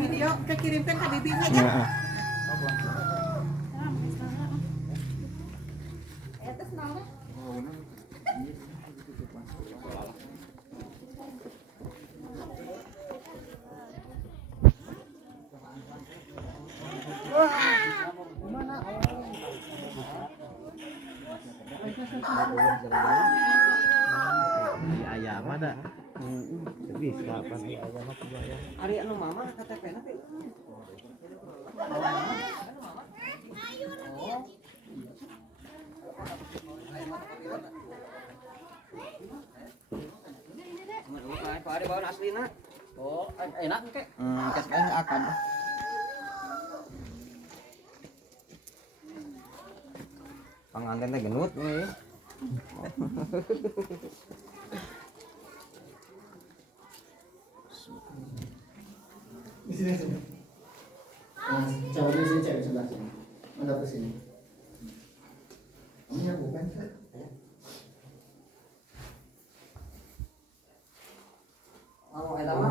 Video kekirimkan ke bibinya ya. Heeh. Di ayam ada. Bisa pan di ayam aku bayar. Ari anu mama KTP-na teh. Pak Ari bawa aslina. Oh, enak engke. Kayaknya akan. Panganten teh genut we. Di sini sini. Nah, coba di sini cek sebelah sini. Menghadap ke sini. Ini yang bukan kan? Mau eta mah.